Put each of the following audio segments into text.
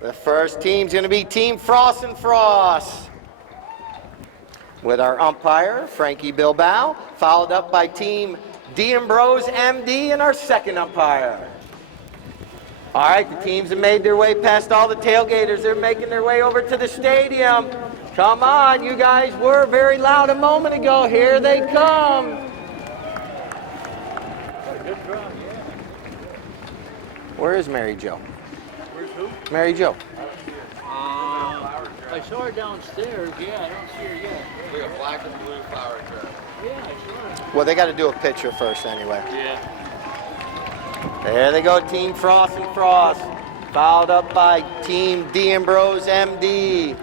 The first team's going to be Team Frost and Frost, with our umpire, Frankie Bilbao, followed up by Team D'Ambrose MD and our second umpire. All right, the teams have made their way past all the tailgaters. They're making their way over to the stadium. Come on, you guys were very loud a moment ago. Here they come. Where is Mary Jo? Where's who? Mary Jo. I saw her downstairs. Yeah, I don't see her yet. Like a black and blue flower dress. Yeah, I saw her. Well, they got to do a picture first anyway. Yeah. There they go, Team Frost and Frost, followed up by Team D'Ambrose MD.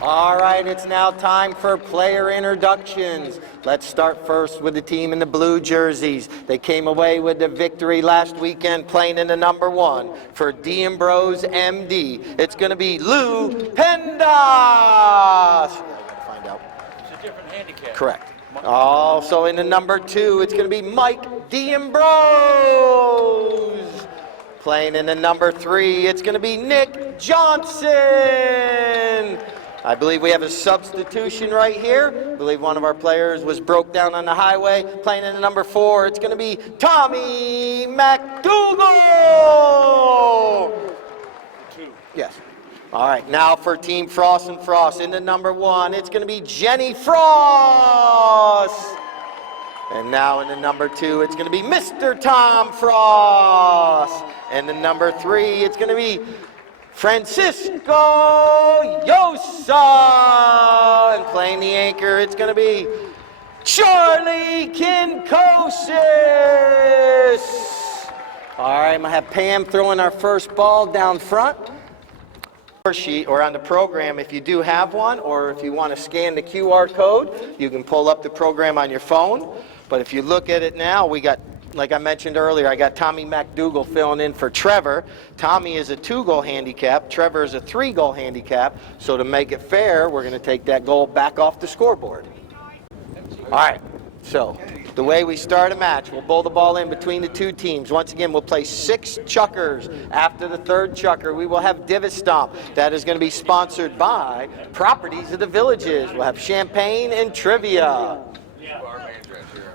All right, it's now time for player introductions. Let's start first with the team in the blue jerseys. They came away with the victory last weekend playing in the number 1 for D'Ambrose MD. It's going to be Lou Pendas. Yeah, I got to find out. It's a different handicap. Correct. Also in the number 2, it's going to be Mike D'Ambrose. Playing in the number 3, it's going to be Nick Johnson. I believe we have a substitution right here. I believe one of our players was broke down on the highway. Playing in the number 4, it's going to be Tommy McDougal. 2. Yes. All right, now for Team Frost and Frost. In the number 1, it's going to be Jenny Frost. And now in the number 2, it's going to be Mr. Tom Frost. And the number 3, it's going to be Francisco Yosa. And playing the anchor, it's going to be Charlie Kinkosis. All right, I'm going to have Pam throwing our first ball down front. Sheet or on the program, if you do have one, or if you want to scan the QR code, you can pull up the program on your phone. But if you look at it now, we got, like I mentioned earlier, I got Tommy McDougal filling in for Trevor. Tommy is a 2-goal handicap. Trevor is a 3-goal handicap. So to make it fair, we're going to take that goal back off the scoreboard. All right, so the way we start a match, we'll bowl the ball in between the 2 teams. Once again, we'll play 6 chukkers. After the 3rd chukker, we will have divot stomp. That is going to be sponsored by Properties of the Villages. We'll have champagne and trivia.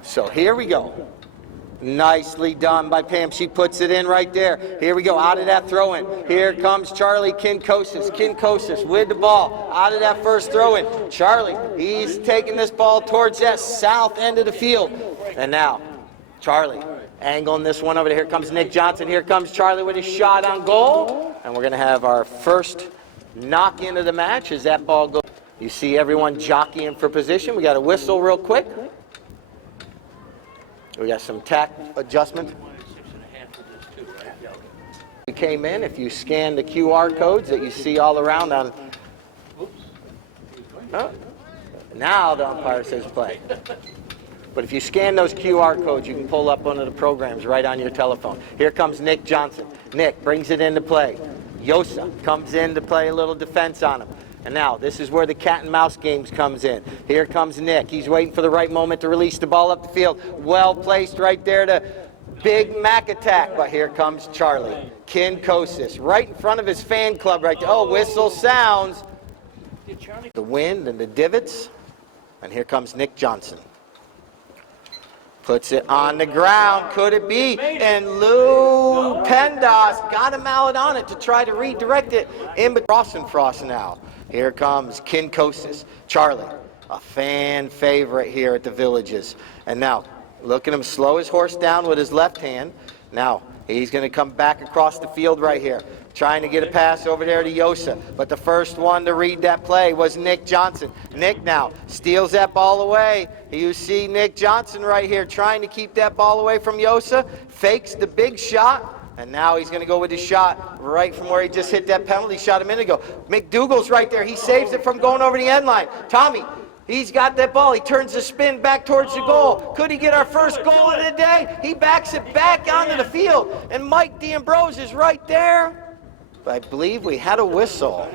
So here we go. Nicely done by Pam. She puts it in right there. Here we go, out of that throw-in. Here comes Charlie Kinkosis. Kinkosis with the ball, out of that first throw-in. Charlie, he's taking this ball towards that south end of the field. And now, Charlie angling this one over there. Here comes Nick Johnson. Here comes Charlie with his shot on goal. And we're going to have our first knock-in of the match as that ball goes. You see everyone jockeying for position. We got a whistle real quick. We got some tack adjustment. We came in, if you scan the QR codes that you see all around on. Oh, now the umpire says play. But if you scan those QR codes, you can pull up one of the programs right on your telephone. Here comes Nick Johnson. Nick brings it into play. Yosa comes in to play a little defense on him. And now, this is where the cat and mouse games comes in. Here comes Nick. He's waiting for the right moment to release the ball up the field. Well placed right there to Big Mac attack. But here comes Charlie Kinkosis, right in front of his fan club right there. Oh, whistle sounds. The wind and the divots. And here comes Nick Johnson. Puts it on the ground. Could it be? And Lou Pendas got a mallet on it to try to redirect it in between Frost and Frost now. Here comes Kinkosis. Charlie, a fan favorite here at the Villages. And now, look at him slow his horse down with his left hand. Now, he's going to come back across the field right here, trying to get a pass over there to Yosa. But the first one to read that play was Nick Johnson. Nick now steals that ball away. You see Nick Johnson right here trying to keep that ball away from Yosa. Fakes the big shot. And now he's going to go with his shot right from where he just hit that penalty shot a minute ago. McDougal's right there. He saves it from going over the end line. Tommy, he's got that ball. He turns the spin back towards the goal. Could he get our first goal of the day? He backs it back onto the field. And Mike D'Ambrose is right there. I believe we had a whistle.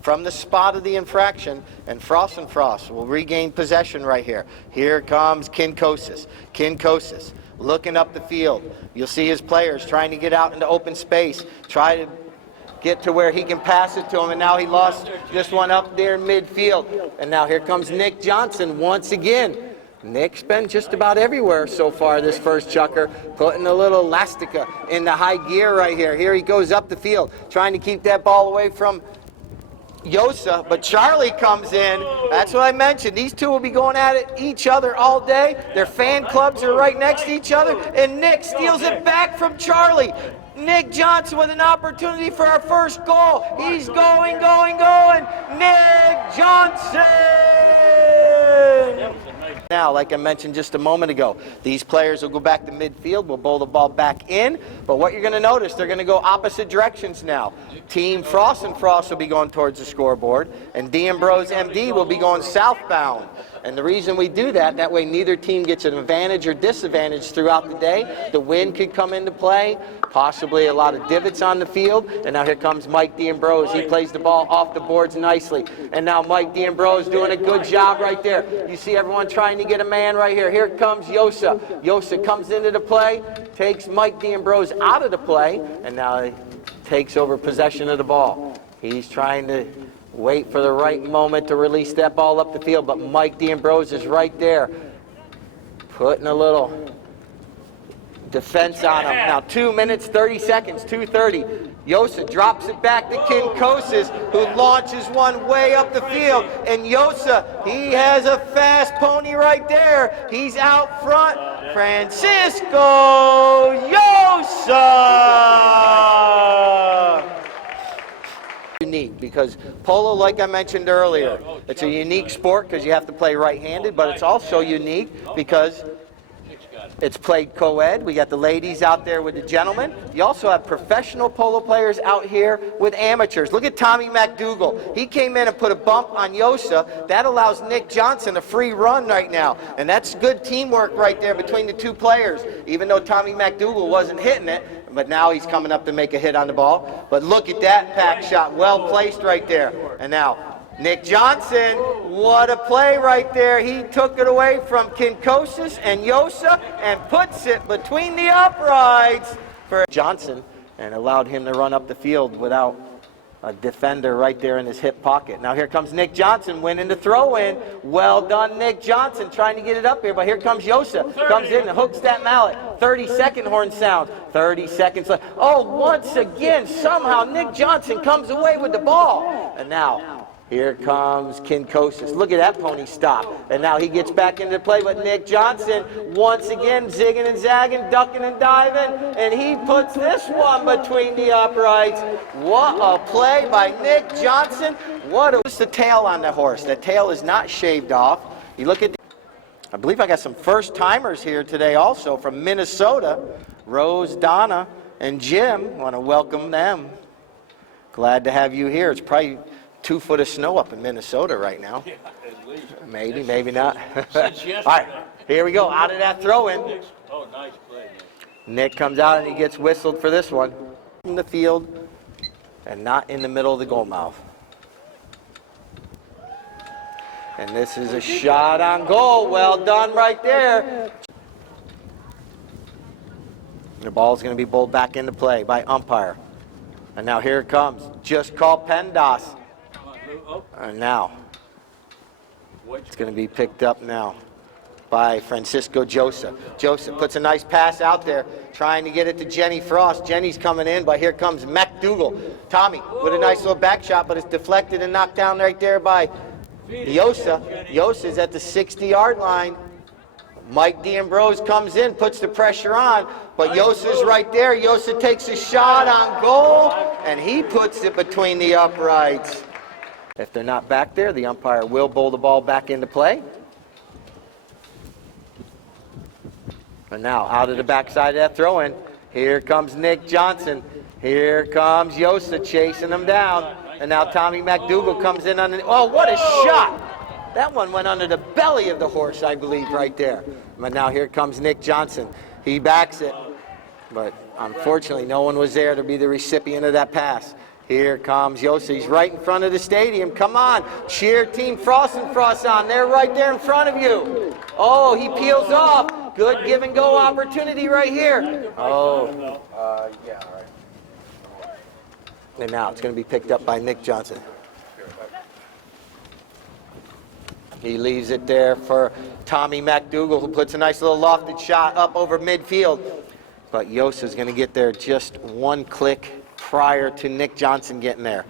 From the spot of the infraction, and Frost will regain possession right here. Here comes Kinkosis. Kinkosis looking up the field. You'll see his players trying to get out into open space, try to get to where he can pass it to him, and now he lost this one up there in midfield. And now here comes Nick Johnson once again. Nick's been just about everywhere so far this first chukker, putting a little elastica in the high gear right here. Here he goes up the field, trying to keep that ball away from Yosa, but Charlie comes in. That's what I mentioned. These two will be going at it each other all day. Their fan clubs are right next to each other, and Nick steals it back from Charlie. Nick Johnson with an opportunity for our first goal. He's going. Nick Johnson! Now, like I mentioned just a moment ago, these players will go back to midfield, will bowl the ball back in, but what you're going to notice, they're going to go opposite directions now. Team Frost and Frost will be going towards the scoreboard, and D'Ambrose MD will be going southbound. And the reason we do that, that way neither team gets an advantage or disadvantage throughout the day. The wind could come into play, possibly a lot of divots on the field. And now here comes Mike D'Ambrose. He plays the ball off the boards nicely. And now Mike D'Ambrose doing a good job right there. You see everyone trying to get a man right here. Here comes Yosa. Yosa comes into the play, takes Mike D'Ambrose out of the play, and now he takes over possession of the ball. He's trying to wait for the right moment to release that ball up the field, but Mike D'Ambrose is right there, putting a little defense on him. Now 2 minutes, 30 seconds, 2:30. Yosa drops it back to Kinkosis, who launches one way up the field. And Yosa, he has a fast pony right there. He's out front. Francisco Yosa! Unique because polo, like I mentioned earlier, it's a unique sport because you have to play right-handed, but it's also unique because it's played co-ed. We got the ladies out there with the gentlemen. You also have professional polo players out here with amateurs. Look at Tommy McDougal. He came in and put a bump on Yosa. That allows Nick Johnson a free run right now. And that's good teamwork right there between the two players, even though Tommy McDougal wasn't hitting it. But now he's coming up to make a hit on the ball. But look at that pack shot. Well placed right there. And now Nick Johnson, what a play right there. He took it away from Kinkosis and Yosa and puts it between the uprights for Johnson and allowed him to run up the field without a defender right there in his hip pocket. Now here comes Nick Johnson winning the throw-in. Well done, Nick Johnson, trying to get it up here, but here comes Yosa. Comes in and hooks that mallet. 30-second horn sound. 30 seconds left. Oh, once again, somehow Nick Johnson comes away with the ball. And now here comes Kinkosis. Look at that pony stop. And now he gets back into play, but Nick Johnson once again zigging and zagging, ducking and diving, and he puts this one between the uprights. What a play by Nick Johnson. What's the tail on the horse? The tail is not shaved off. You look at I believe I got some first-timers here today also from Minnesota. Rose, Donna, and Jim. I want to welcome them. Glad to have you here. It's probably 2 foot of snow up in Minnesota right now. Yeah, at least. Maybe, maybe not. Since yesterday. All right, here we go. Out of that throw-in. Oh, nice play, man. Nick comes out and he gets whistled for this one. In the field and not in the middle of the goal mouth. And this is a shot on goal. Well done right there. The ball's going to be bowled back into play by umpire. And now here it comes. Just call PEMDAS. And now it's going to be picked up now by Francisco Yosa. Yosa puts a nice pass out there, trying to get it to Jenny Frost. Jenny's coming in, but here comes McDougal. Tommy with a nice little back shot, but it's deflected and knocked down right there by Yosa. Yosa's at the 60-yard line. Mike D'Ambrose comes in, puts the pressure on, but Yosa's right there. Yosa takes a shot on goal, and he puts it between the uprights. If they're not back there, the umpire will bowl the ball back into play. And now, out of the backside of that throw-in, here comes Nick Johnson. Here comes Yosa chasing him down. And now Tommy McDougal comes in on the... Oh, what a shot! That one went under the belly of the horse, I believe, right there. But now here comes Nick Johnson. He backs it. But unfortunately, no one was there to be the recipient of that pass. Here comes Yosa. He's right in front of the stadium. Come on. Cheer Team Frost and Frost on. They're right there in front of you. Oh, he peels off. Good give and go opportunity right here. Oh. Yeah, all right. And now it's going to be picked up by Nick Johnson. He leaves it there for Tommy McDougal, who puts a nice little lofted shot up over midfield. But Yosa's going to get there just one click prior to Nick Johnson getting there.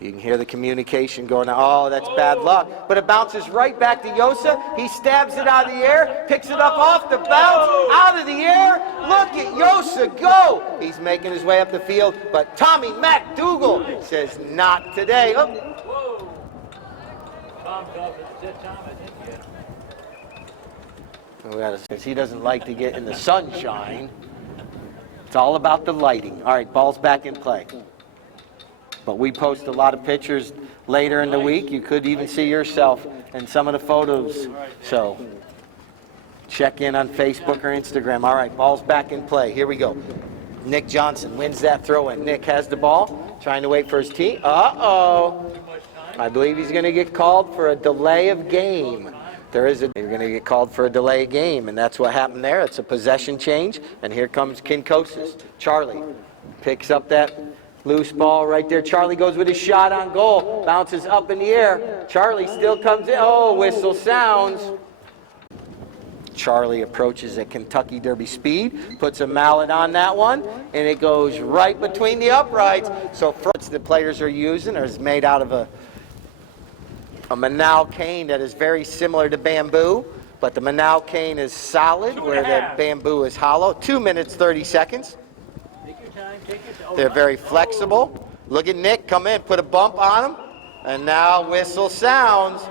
You can hear the communication going, oh, that's bad luck. But it bounces right back to Yosa. He stabs it out of the air, picks it up off the bounce, out of the air. Look at Yosa go. He's making his way up the field, but Tommy McDougal says, not today. Oh. Since he doesn't like to get in the sunshine, it's all about the lighting. All right, ball's back in play. But we post a lot of pictures later in the week. You could even see yourself in some of the photos. So check in on Facebook or Instagram. All right, ball's back in play. Here we go. Nick Johnson wins that throw in. Nick has the ball, trying to wait for his tee. Uh-oh. I believe he's going to get called for a delay of game. You're going to get called for a delay of game, and that's what happened there. It's a possession change, and here comes Kinkosis. Charlie picks up that loose ball right there. Charlie goes with his shot on goal. Bounces up in the air. Charlie still comes in. Oh, whistle sounds. Charlie approaches at Kentucky Derby speed. Puts a mallet on that one. And it goes right between the uprights. So first the players are using is made out of a Manaus cane that is very similar to bamboo. But the Manaus cane is solid where the bamboo is hollow. 2 minutes, 30 seconds. They're very flexible. Look at Nick come in, put a bump on him, and now whistle sounds.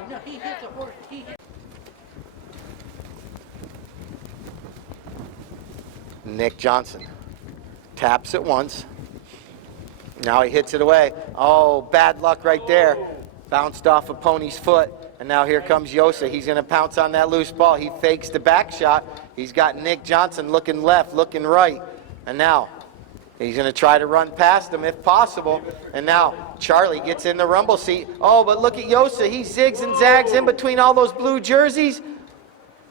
Nick Johnson taps it once. Now he hits it away. Oh, bad luck right there. Bounced off a pony's foot. And now here comes Yosa. He's going to pounce on that loose ball. He fakes the back shot. He's got Nick Johnson looking left, looking right. And now he's going to try to run past him if possible. And now Charlie gets in the rumble seat. Oh, but look at Yosa. He zigs and zags in between all those blue jerseys.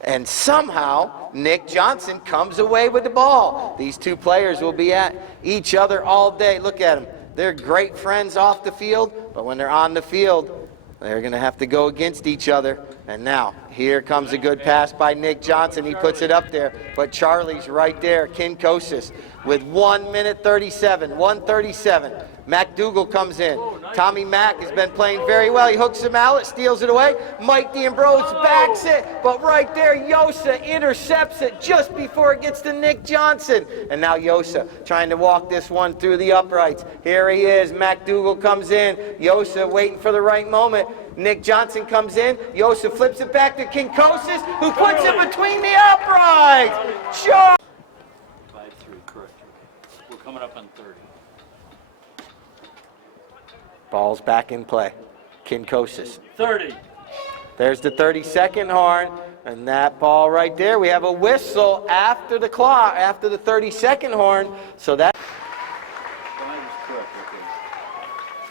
And somehow Nick Johnson comes away with the ball. These two players will be at each other all day. Look at them. They're great friends off the field, but when they're on the field, they're going to have to go against each other. And now, here comes a good pass by Nick Johnson. He puts it up there, but Charlie's right there. Kinkosis with 1 minute 37, 1:37. McDougal comes in. Tommy Mack has been playing very well. He hooks him out, steals it away. Mike D'Ambrose backs it, but right there, Yosa intercepts it just before it gets to Nick Johnson. And now Yosa trying to walk this one through the uprights. Here he is. McDougal comes in. Yosa waiting for the right moment. Nick Johnson comes in. Yosa flips it back to Kinkosis, who puts it between the uprights. 5-3, correct. We're coming up on 30. Ball's back in play. Kinkosis. 30. There's the 30-second horn, and that ball right there. We have a whistle after the clock, after the 30-second horn. So that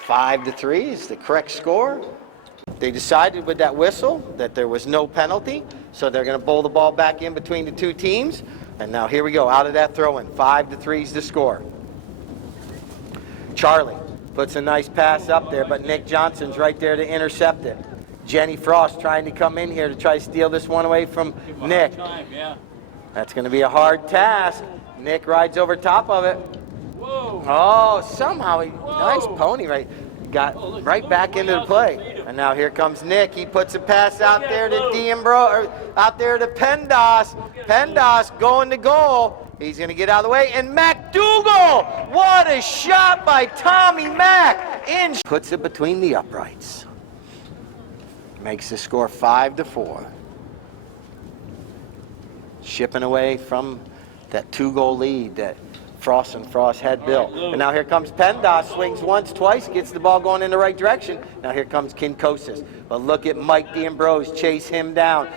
5-3 is the correct score. They decided with that whistle that there was no penalty, so they're going to bowl the ball back in between the two teams. And now here we go, out of that throw-in. 5-3 is the score. Charlie puts a nice pass up there, but Nick Johnson's right there to intercept it. Jenny Frost trying to come in here to try to steal this one away from Nick. That's going to be a hard task. Nick rides over top of it. Whoa. Oh, somehow, nice pony right. Got right back into the play. And now here comes Nick. He puts a pass out there to D'Ambrose, out there to Pendas. Pendas going to goal. He's going to get out of the way. And McDougal! What a shot by Tommy Mack! Puts it between the uprights. Makes the score 5-4. Shipping away from that 2-goal lead that Frost had built. And now here comes Pendas, swings once, twice, gets the ball going in the right direction. Now here comes Kinkosis. But look at Mike D'Ambrose chase him down.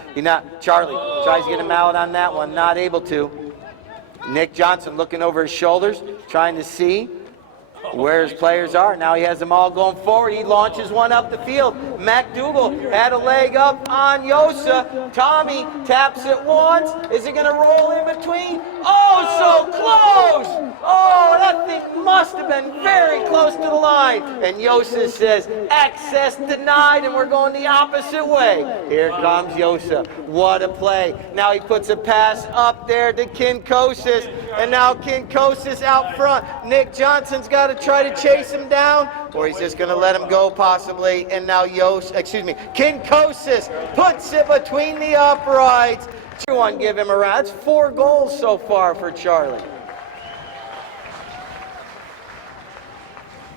Charlie tries to get a mallet on that one, not able to. Nick Johnson looking over his shoulders, trying to see where his players are. Now he has them all going forward. He launches one up the field. McDougal had a leg up on Yosa. Tommy taps it once. Is it going to roll in between? Oh, so close! Oh, that thing must have been very close to the line. And Yosa says, access denied, and we're going the opposite way. Here comes Yosa. What a play. Now he puts a pass up there to Kinkosis, and now Kinkosis out front. Nick Johnson's got to try to chase him down, or he's just going to let him go possibly. And now Kinkosis puts it between the uprights. Everyone give him a round. That's 4 goals so far for Charlie.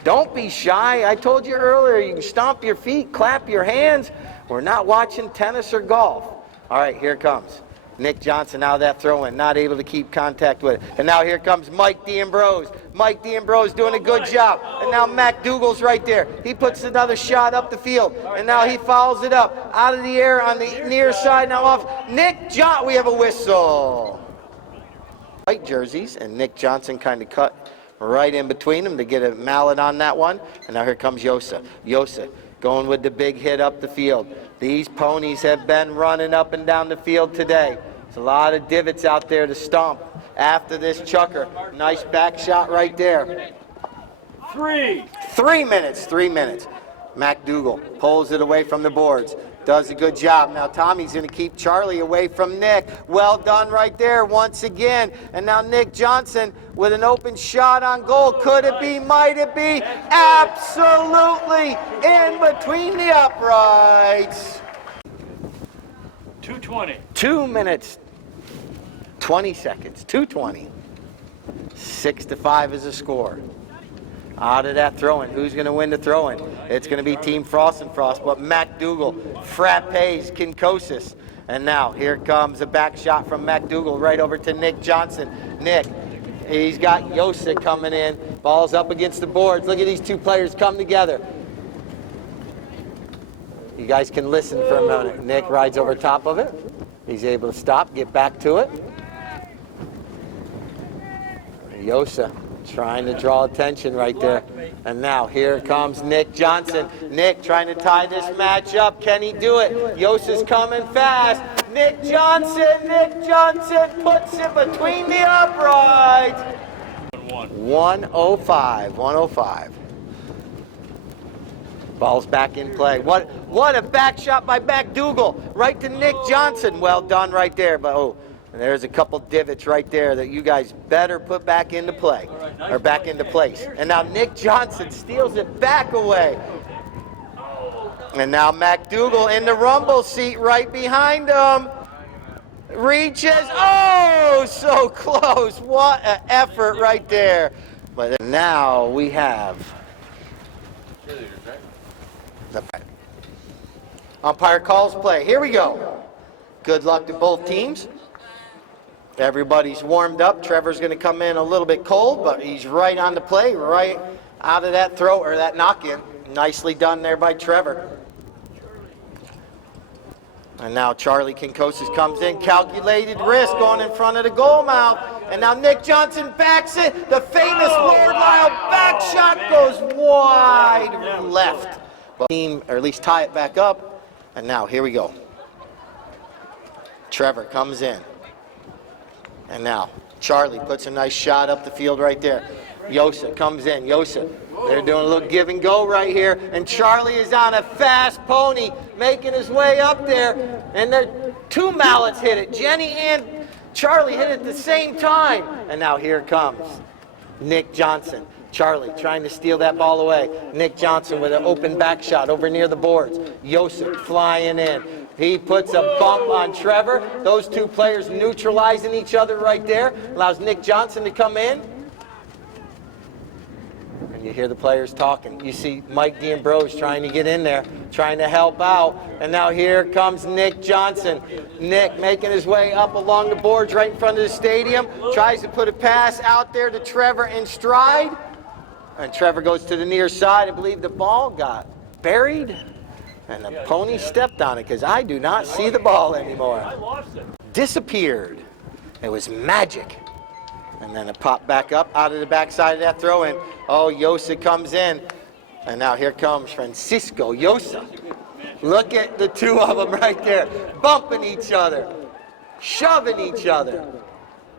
Don't be shy. I told you earlier, you can stomp your feet, clap your hands. We're not watching tennis or golf. All right, here comes Nick Johnson. Now that throw-in, not able to keep contact with it. And now here comes Mike D'Ambrose. Mike D'Ambrose doing a good job. And now McDougal's right there. He puts another shot up the field. And now he fouls it up. Out of the air on the near side. Now off Nick Johnson. We have a whistle. White jerseys, and Nick Johnson kind of cut right in between them to get a mallet on that one. And now here comes Yosa. Yosa going with the big hit up the field. These ponies have been running up and down the field today. There's a lot of divots out there to stomp after this chucker. Nice back shot right there. 3 minutes. McDougal pulls it away from the boards. Does a good job. Now Tommy's going to keep Charlie away from Nick. Well done right there once again. And now Nick Johnson with an open shot on goal. Could it be? Might it be? Absolutely in between the uprights. 2:20. 2 minutes, 20 seconds. 2:20. 6-5 is the score. Out of that throw-in. Who's going to win the throw-in? It's going to be Team Frost and Frost, but McDougal frappes Kinkosis. And now here comes a back shot from McDougal right over to Nick Johnson. Nick, he's got Yosa coming in. Ball's up against the boards. Look at these two players come together. You guys can listen for a minute. Nick rides over top of it. He's able to stop, get back to it. Yosa trying to draw attention right there. And now here comes Nick Johnson. Nick trying to tie this match up. Can he do it? Yosa's coming fast. Nick Johnson puts it between the uprights. 105. Ball's back in play. What a back shot by McDougal. Right to Nick Johnson. Well done right there. But there's a couple divots right there that you guys better put back into play, or back into place. And now Nick Johnson steals it back away. And now McDougal in the rumble seat right behind him. Reaches, oh, so close. What an effort right there. But now we have the umpire calls play. Here we go. Good luck to both teams. Everybody's warmed up. Trevor's going to come in a little bit cold, but he's right on the play, right out of that throw or that knock-in. Nicely done there by Trevor. And now Charlie Kinkosis comes in, calculated risk going in front of the goal mouth. And now Nick Johnson backs it. The famous Lord Lyle back shot goes wide left. But team, or at least tie it back up. And now here we go. Trevor comes in. And now Charlie puts a nice shot up the field right there. Yosa comes in. Yosa, they're doing a little give and go right here. And Charlie is on a fast pony making his way up there. And the two mallets hit it. Jenny and Charlie hit it at the same time. And now here comes Nick Johnson. Charlie trying to steal that ball away. Nick Johnson with an open back shot over near the boards. Yosa flying in. He puts a bump on Trevor. Those two players neutralizing each other right there. Allows Nick Johnson to come in. And you hear the players talking. You see Mike D'Ambrose trying to get in there, trying to help out. And now here comes Nick Johnson. Nick making his way up along the boards right in front of the stadium. Tries to put a pass out there to Trevor in stride. And Trevor goes to the near side. I believe the ball got buried. And the pony stepped on it because I do not see the ball anymore. I lost it. Disappeared. It was magic. And then a pop back up out of the backside of that throw in. Oh, Yosa comes in. And now here comes Francisco Yosa. Look at the two of them right there, bumping each other, shoving each other.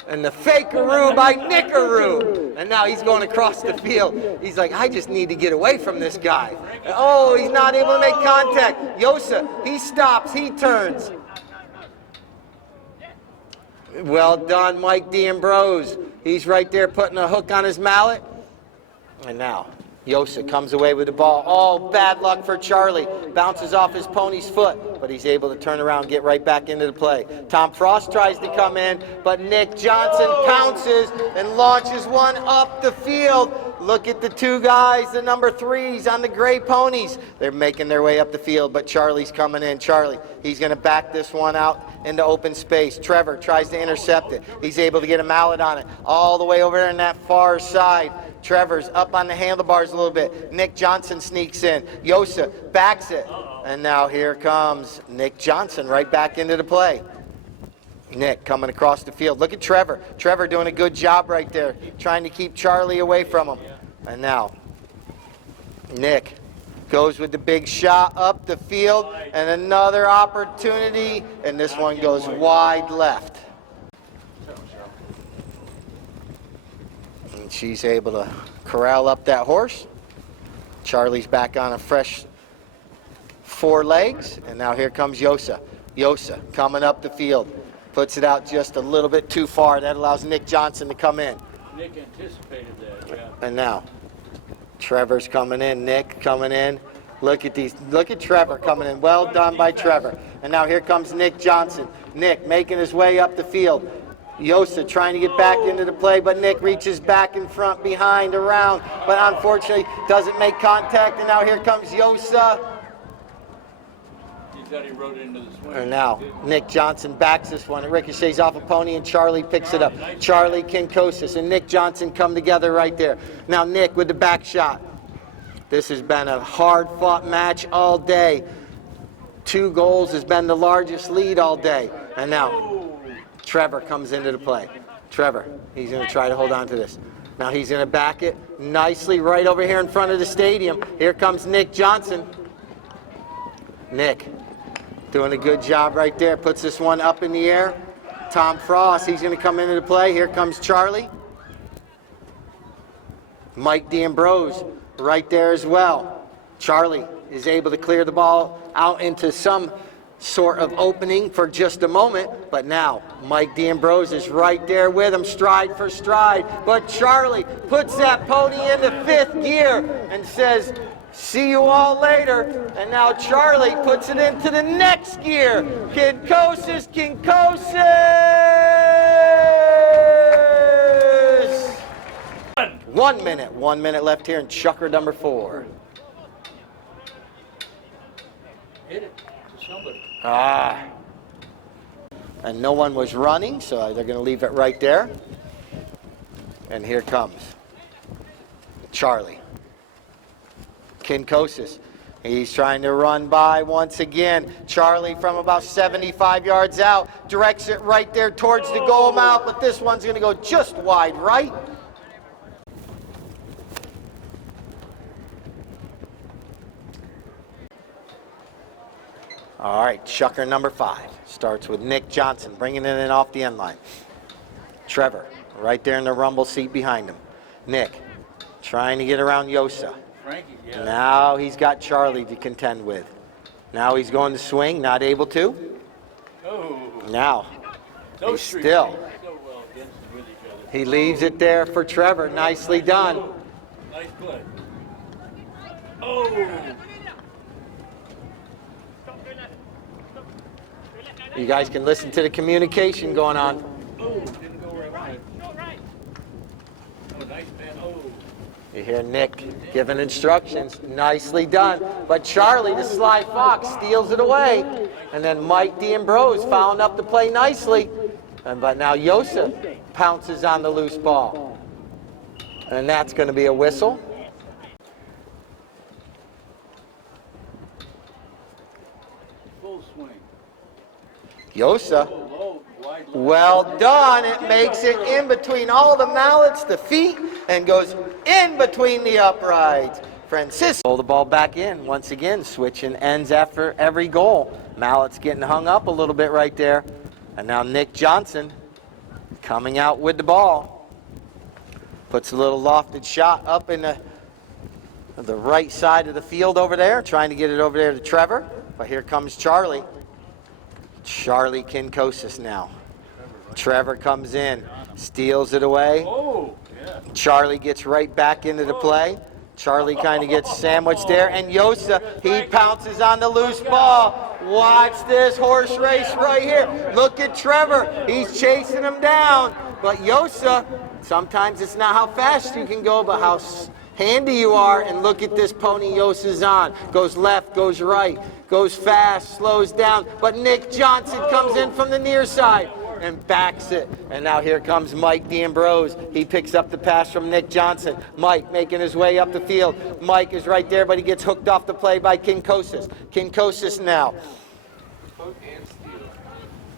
And the fakeroo by Nickaroo. And now he's going across the field. He's like, I just need to get away from this guy. Oh, he's not able to make contact. Yosa, he stops, he turns. Well done, Mike D'Ambrose. He's right there putting a hook on his mallet. And now Yosa comes away with the ball. Oh, bad luck for Charlie. Bounces off his pony's foot, but he's able to turn around and get right back into the play. Tom Frost tries to come in, but Nick Johnson pounces and launches one up the field. Look at the two guys, the number 3s on the gray ponies. They're making their way up the field, but Charlie's coming in. Charlie, he's going to back this one out into open space. Trevor tries to intercept it. He's able to get a mallet on it all the way over there on that far side. Trevor's up on the handlebars a little bit. Nick Johnson sneaks in. Yosa backs it. And now here comes Nick Johnson right back into the play. Nick coming across the field. Look at Trevor. Trevor doing a good job right there, trying to keep Charlie away from him. And now Nick goes with the big shot up the field, and another opportunity, and this one goes wide left. And she's able to corral up that horse. Charlie's back on a fresh 4 legs, and now here comes Yosa. Yosa coming up the field. Puts it out just a little bit too far. That allows Nick Johnson to come in. Nick anticipated that, yeah. And now Trevor's coming in, Nick coming in. Look at these. Look at Trevor coming in. Well done by Trevor. And now here comes Nick Johnson. Nick making his way up the field. Yosa trying to get back into the play, but Nick reaches back in front, behind, around, but unfortunately doesn't make contact. And now here comes Yosa. He thought he rode into the swing. And now Nick Johnson backs this one. It ricochets off a pony, and Charlie picks it up. Charlie Kinkosis and Nick Johnson come together right there. Now Nick with the back shot. This has been a hard-fought match all day. 2 goals has been the largest lead all day. And now Trevor comes into the play. Trevor, he's going to try to hold on to this. Now he's going to back it nicely right over here in front of the stadium. Here comes Nick Johnson. Nick doing a good job right there. Puts this one up in the air. Tom Frost, he's going to come into the play. Here comes Charlie. Mike D'Ambrose right there as well. Charlie is able to clear the ball out into some sort of opening for just a moment, but now Mike D'Ambrose is right there with him, stride for stride, but Charlie puts that pony into 5th gear and says, see you all later. And now Charlie puts it into the next gear. Kinkosis, Kinkosis! 1 minute. 1 minute left here in chukker number 4. Hit it to somebody. And no one was running, so they're going to leave it right there. And here comes Charlie. Kinkosis. He's trying to run by once again. Charlie from about 75 yards out directs it right there towards the goal mouth, but this one's going to go just wide right. All right, chukker number 5 starts with Nick Johnson bringing it in off the end line. Trevor right there in the rumble seat behind him. Nick trying to get around Yosa. Frankie, yeah. Now he's got Charlie to contend with. Now he's going to swing, not able to. Oh. Now, Those he's three still. players go well against and with each other. He leaves it there for Trevor. Nicely done. Nice play. Oh. You guys can listen to the communication going on. Oh, didn't go where I wanted. Oh, nice man. Oh. You hear Nick giving instructions. Nicely done. But Charlie, the sly fox, steals it away. And then Mike D'Ambrose fouled up the play nicely. But now Yosa pounces on the loose ball. And that's going to be a whistle. Full swing. Yosa. Low, wide Well done. It makes it in between all the mallets, the feet, and goes in between the uprights. Francisco. Pull the ball back in. Once again, switching ends after every goal. Mallet's getting hung up a little bit right there. And now Nick Johnson coming out with the ball. Puts a little lofted shot up in the right side of the field over there, trying to get it over there to Trevor. But here comes Charlie. Charlie Kinkosis now. Trevor comes in, steals it away. Charlie gets right back into the play. Charlie kind of gets sandwiched there, and Yosa, he pounces on the loose ball. Watch this horse race right here. Look at Trevor. He's chasing him down. But Yosa, sometimes it's not how fast you can go, but how handy you are. And look at this pony Yosa's on. Goes left, goes right, goes fast, slows down. But Nick Johnson comes in from the near side and backs it. And now here comes Mike D'Ambrose. He picks up the pass from Nick Johnson. Mike making his way up the field. Mike is right there, but he gets hooked off the play by Kinkosis. Kinkosis now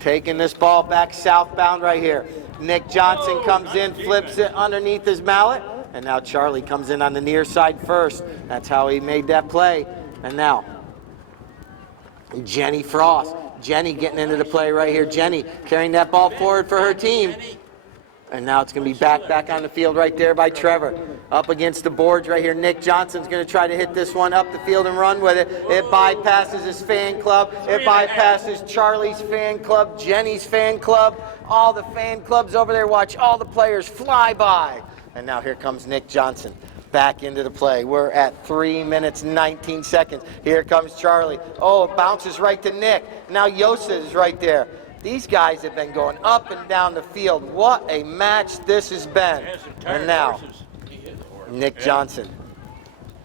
taking this ball back southbound right here. Nick Johnson comes in, flips it underneath his mallet, and now Charlie comes in on the near side first. That's how he made that play. And now Jenny Frost. Jenny getting into the play right here. Jenny carrying that ball forward for her team. And now it's going to be back on the field right there by Trevor. Up against the boards right here. Nick Johnson's going to try to hit this one up the field and run with it. It bypasses his fan club. It bypasses Charlie's fan club, Jenny's fan club. All the fan clubs over there. Watch all the players fly by. And now here comes Nick Johnson back into the play. We're at 3 minutes, 19 seconds. Here comes Charlie. Oh, it bounces right to Nick. Now Yosa is right there. These guys have been going up and down the field. What a match this has been. And now, Nick Johnson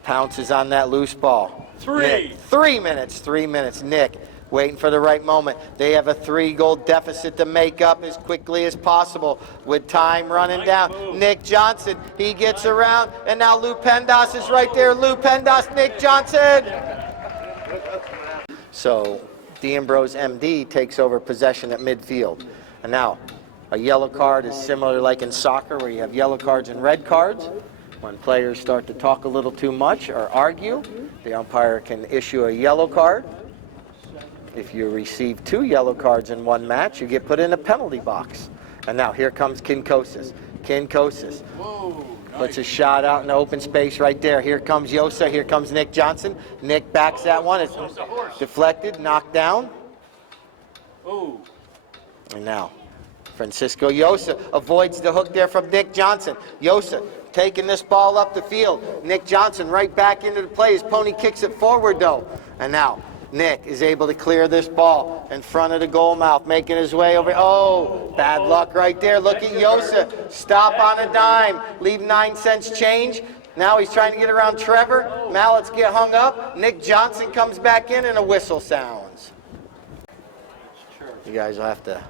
pounces on that loose ball. Nick, 3 minutes. Nick waiting for the right moment. They have a 3-goal deficit to make up as quickly as possible with time running down. Nick Johnson, he gets around, and now Lou Pendas is right there. Lou Pendas, Nick Johnson. So D'Ambrose MD takes over possession at midfield. And now a yellow card is similar like in soccer where you have yellow cards and red cards. When players start to talk a little too much or argue, the umpire can issue a yellow card. If you receive 2 yellow cards in one match, you get put in a penalty box. And now here comes Kinkosis. Kinkosis puts a shot out in the open space right there. Here comes Yosa. Here comes Nick Johnson. Nick backs that one. It's deflected, knocked down. And now Francisco Yosa avoids the hook there from Nick Johnson. Yosa taking this ball up the field. Nick Johnson right back into the play. His pony kicks it forward though. And now Nick is able to clear this ball in front of the goal mouth, making his way over. Oh, bad luck right there. Look at Yosa. Stop on a dime. Leave 9 cents change. Now he's trying to get around Trevor. Mallets get hung up. Nick Johnson comes back in and a whistle sounds. You guys will have to.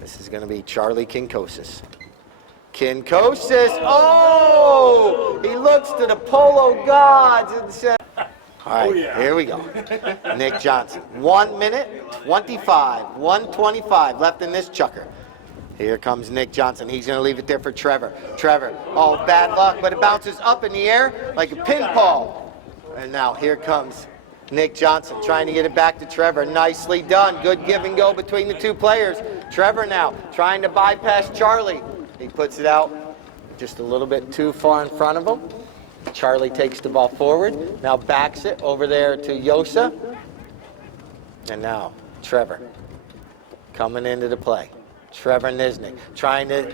This is going to be Charlie Kinkosis. Kinkosis. Oh! He looks to the Polo gods and says, all right, here we go. Nick Johnson. 1 minute, 125 left in this chucker. Here comes Nick Johnson. He's going to leave it there for Trevor. Trevor, oh, bad luck, but it bounces up in the air like a pinball. And now here comes Nick Johnson trying to get it back to Trevor. Nicely done. Good give and go between the 2 players. Trevor now trying to bypass Charlie. He puts it out just a little bit too far in front of him. Charlie takes the ball forward, now backs it over there to Yosa. And now Trevor coming into the play. Trevor Nisnik trying to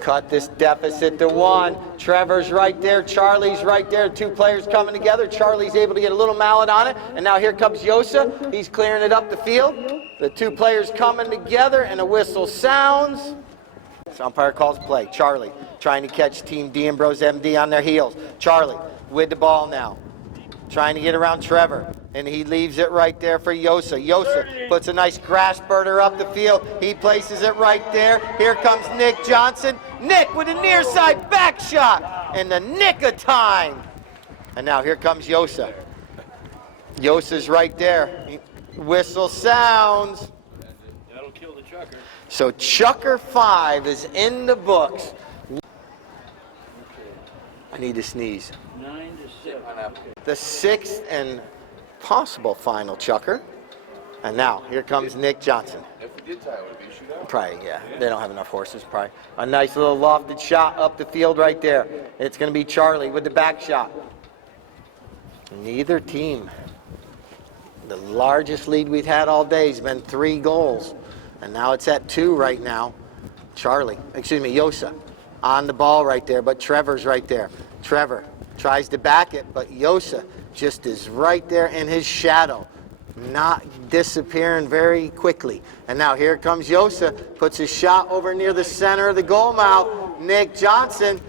cut this deficit to 1. Trevor's right there, Charlie's right there. 2 players coming together. Charlie's able to get a little mallet on it. And now here comes Yosa. He's clearing it up the field. The 2 players coming together and a whistle sounds. So umpire calls play. Charlie trying to catch Team D'Ambrose MD on their heels. Charlie with the ball now. Trying to get around Trevor. And he leaves it right there for Yosa. Yosa puts a nice grass burner up the field. He places it right there. Here comes Nick Johnson. Nick with a near side back shot in the nick of time. And now here comes Yosa. Yosa's right there. Whistle sounds. That'll kill the charge. So Chucker 5 is in the books. I need to sneeze. 9-7. The 6th and possible final Chucker. And now, here comes Nick Johnson. If we did tie, it would be a shootout. Probably, yeah. They don't have enough horses, probably. A nice little lofted shot up the field right there. It's going to be Charlie with the back shot. Neither team. The largest lead we've had all day has been 3 goals. And now it's at 2 right now. Yosa on the ball right there, but Trevor's right there. Trevor tries to back it, but Yosa just is right there in his shadow, not disappearing very quickly. And now here comes Yosa, puts his shot over near the center of the goal mouth. Nick Johnson,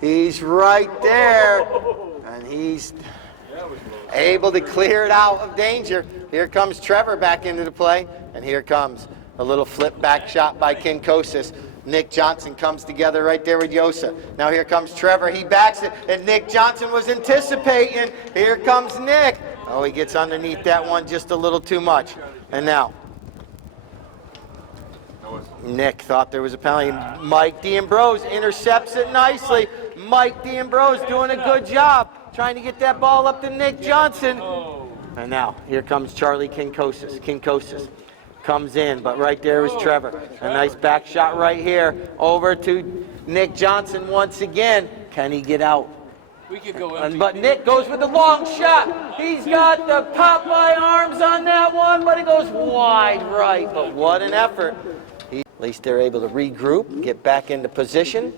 he's right there, and he's able to clear it out of danger. Here comes Trevor back into the play, and here comes a little flip back shot by Kinkosis. Nick Johnson comes together right there with Yosa. Now here comes Trevor. He backs it, and Nick Johnson was anticipating. Here comes Nick. Oh, he gets underneath that one just a little too much. And now, Nick thought there was a penalty. Mike D'Ambrose intercepts it nicely. Mike D'Ambrose doing a good job trying to get that ball up to Nick Johnson. And now, here comes Charlie Kinkosis. Kinkosis comes in, but right there is Trevor. A nice back shot right here over to Nick Johnson once again. Can he get out? We could go empty. But Nick goes with the long shot. He's got the Popeye arms on that one, but it goes wide right. But what an effort. At least they're able to regroup, get back into position.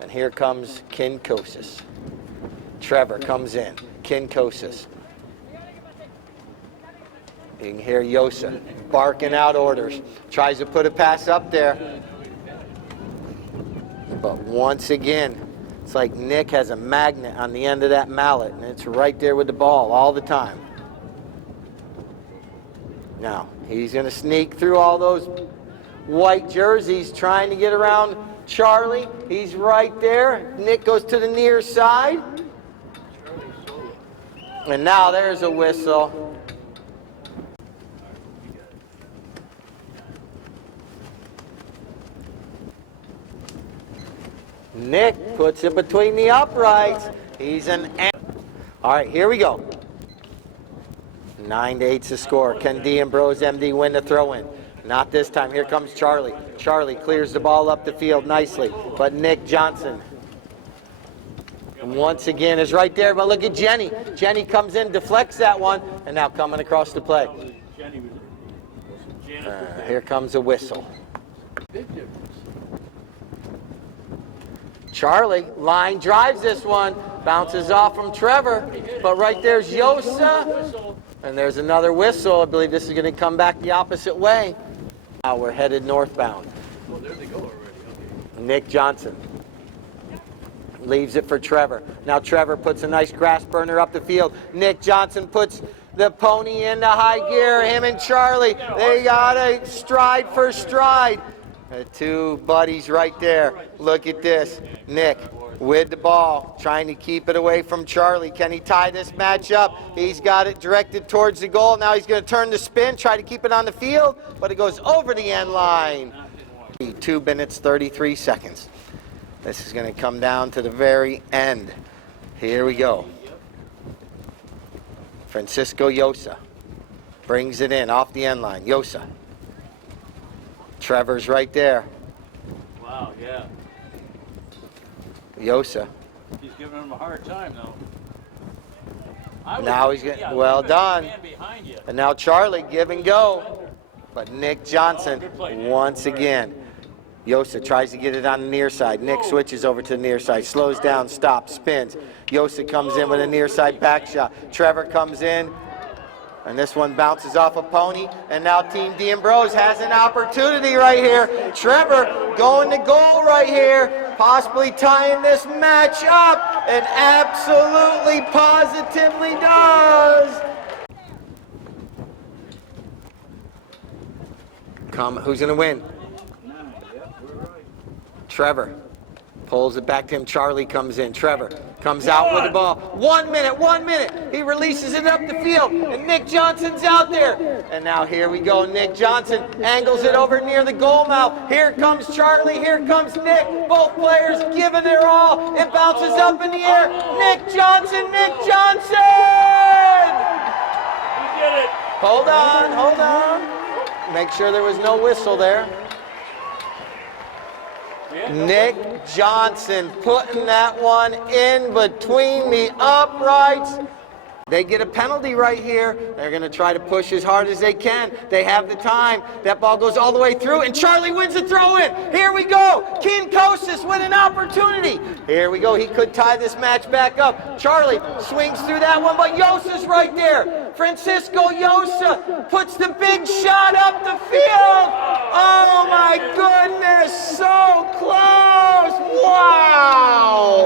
And here comes Kinkosis. Trevor comes in. Kinkosis. You can hear Yosa barking out orders. Tries to put a pass up there. But once again, it's like Nick has a magnet on the end of that mallet, and it's right there with the ball all the time. Now, he's going to sneak through all those white jerseys trying to get around Charlie. He's right there. Nick goes to the near side. And now there's a whistle. Nick puts it between the uprights. He's an... All right, here we go. 9-8's the score. Can D'Ambrose MD win the throw-in? Not this time. Here comes Charlie. Charlie clears the ball up the field nicely. But Nick Johnson, once again, is right there. But look at Jenny. Jenny comes in, deflects that one, and now coming across the play. Here comes a whistle. Charlie, line drives this one, bounces off from Trevor, but right there's Yosa, and there's another whistle. I believe this is going to come back the opposite way. Now we're headed northbound. Well, there they go already. Okay. Nick Johnson leaves it for Trevor. Now Trevor puts a nice grass burner up the field. Nick Johnson puts the pony into high gear. Him and Charlie, they got a stride for stride. The two buddies right there. Look at this. Nick with the ball, trying to keep it away from Charlie. Can he tie this match up? He's got it directed towards the goal. Now he's going to turn the spin, try to keep it on the field, but it goes over the end line. 2 minutes, 33 seconds. This is going to come down to the very end. Here we go. Francisco Yosa brings it in off the end line. Yosa. Trevor's right there. Wow, yeah. Yosa. He's giving him a hard time, though. Now he's getting, well done. And now Charlie, give and go. But Nick Johnson, once again. Yosa tries to get it on the near side. Nick switches over to the near side, slows down, stops, spins. Yosa comes in with a near side back shot. Trevor comes in, and this one bounces off a pony. And now Team D'Ambrose has an opportunity right here. Trevor going to goal right here, possibly tying this match up, and absolutely positively does. Who's going to win? Trevor pulls it back to him. Charlie comes in. Trevor Comes out with the ball. 1 minute, 1 minute. He releases it up the field, and Nick Johnson's out there. And now here we go. Nick Johnson angles it over near the goal mouth. Here comes Charlie. Here comes Nick. Both players giving their all. It bounces up in the air. Nick Johnson, Nick Johnson! We did it. Hold on, hold on. Make sure there was no whistle there. Nick Johnson putting that one in between the uprights. They get a penalty right here. They're going to try to push as hard as they can. They have the time. That ball goes all the way through, and Charlie wins the throw-in. Here we go. Kinkosis with an opportunity. Here we go. He could tie this match back up. Charlie swings through that one, but Yosa's right there. Francisco Yosa puts the big shot up the field. Oh, my goodness. So close. Wow.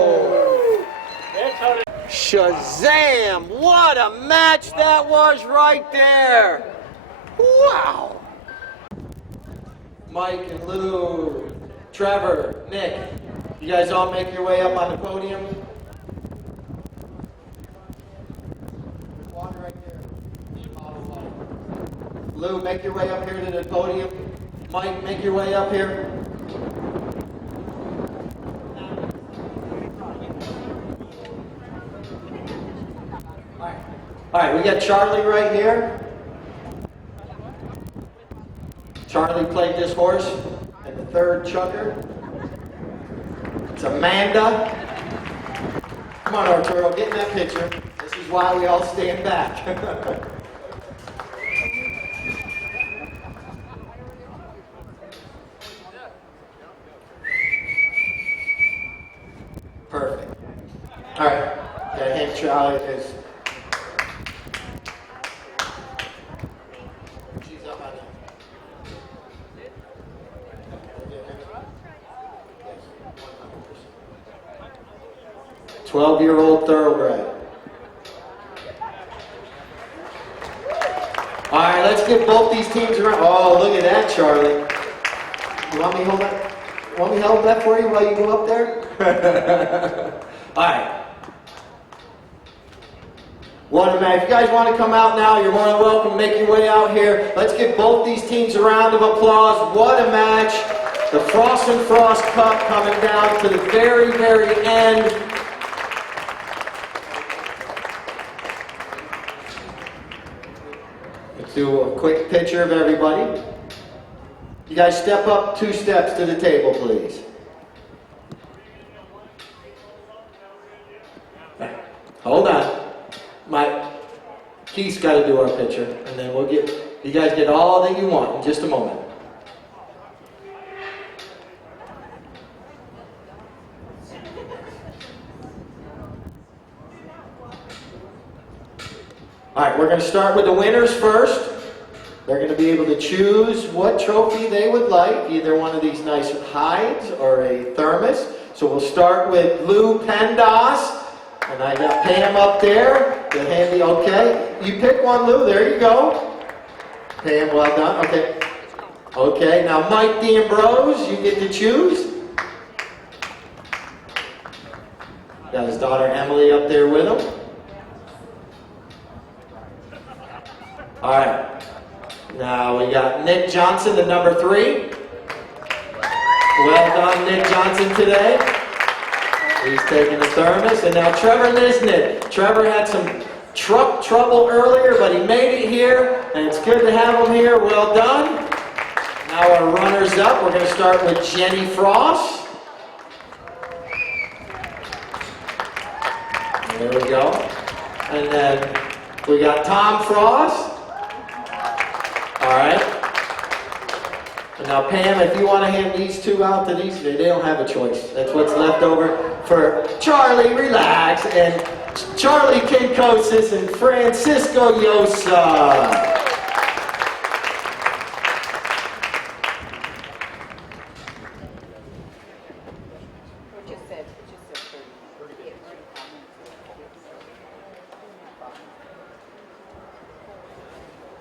That's how they... Shazam! What a match that was right there! Wow! Mike and Lou, Trevor, Nick, you guys all make your way up on the podium. Water right there. Lou, make your way up here to the podium. Mike, make your way up here. All right, we got Charlie right here. Charlie played this horse at the third chucker. It's Amanda. Come on, Arturo, get in that picture. This is why we all stand back. Perfect. All right, gotta hand Charlie his. She's up on that. 12-year-old thoroughbred. All right, let's get both these teams around. Oh, look at that, Charlie. You want me to hold that? Want me to hold that for you while you go up there? All right. What a match. If you guys want to come out now, you're more than welcome. Make your way out here. Let's give both these teams a round of applause. What a match. The Frost and Frost Cup coming down to the very, very end. Let's do a quick picture of everybody. You guys step up 2 steps to the table, please. Hold on. Keith's got to do our picture, and then we'll get, you guys get all that you want in just a moment. All right, we're going to start with the winners first. They're going to be able to choose what trophy they would like, either one of these nice hides or a thermos. So we'll start with Lou Pendas. And I got Pam up there, the handy, okay. You pick one, Lou, there you go. Pam, well done, okay. Okay, now Mike D'Ambrose, you get to choose. Got his daughter Emily up there with him. All right, now we got Nick Johnson, the number 3. Well done, Nick Johnson today. He's taking the thermos, and now Trevor Nisnett. Trevor had some truck trouble earlier, but he made it here, and it's good to have him here. Well done. Now our runners up. We're going to start with Jenny Frost. There we go. And then we got Tom Frost. All right. And now, Pam, if you want to hand these 2 out to these, they don't have a choice. That's what's left over for Charlie, relax, and Charlie Kinkosis and Francisco Yosa.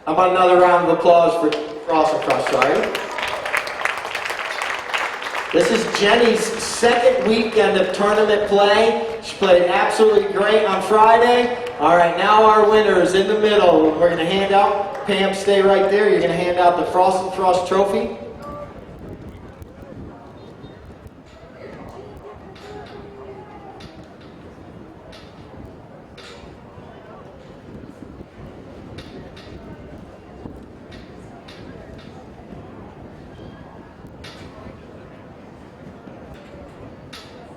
How about another round of applause for Frost and Frost, sorry. This is Jenny's second weekend of tournament play. She played absolutely great on Friday. All right, now our winners in the middle. We're going to hand out, Pam, stay right there. You're going to hand out the Frost and Frost trophy.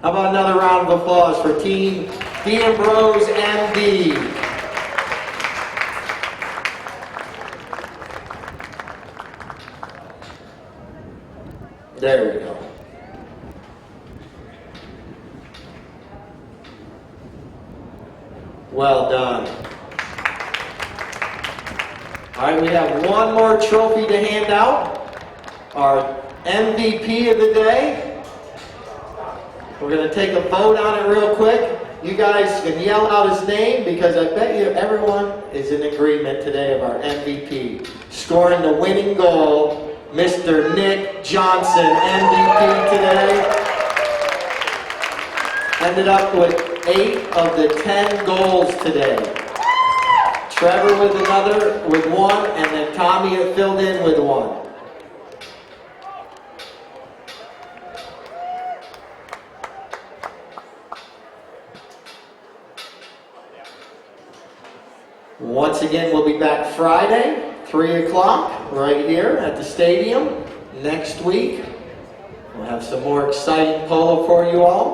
How about another round of applause for Team D'Ambrose MD? There we go. Well done. All right, we have one more trophy to hand out. Our MVP of the day. We're going to take a vote on it real quick. You guys can yell out his name because I bet you everyone is in agreement today of our MVP. Scoring the winning goal, Mr. Nick Johnson, MVP today. Ended up with 8 of the 10 goals today. Trevor with 1, and then Tommy filled in with 1. Once again, we'll be back Friday, 3 o'clock, right here at the stadium. Next week, we'll have some more exciting polo for you all.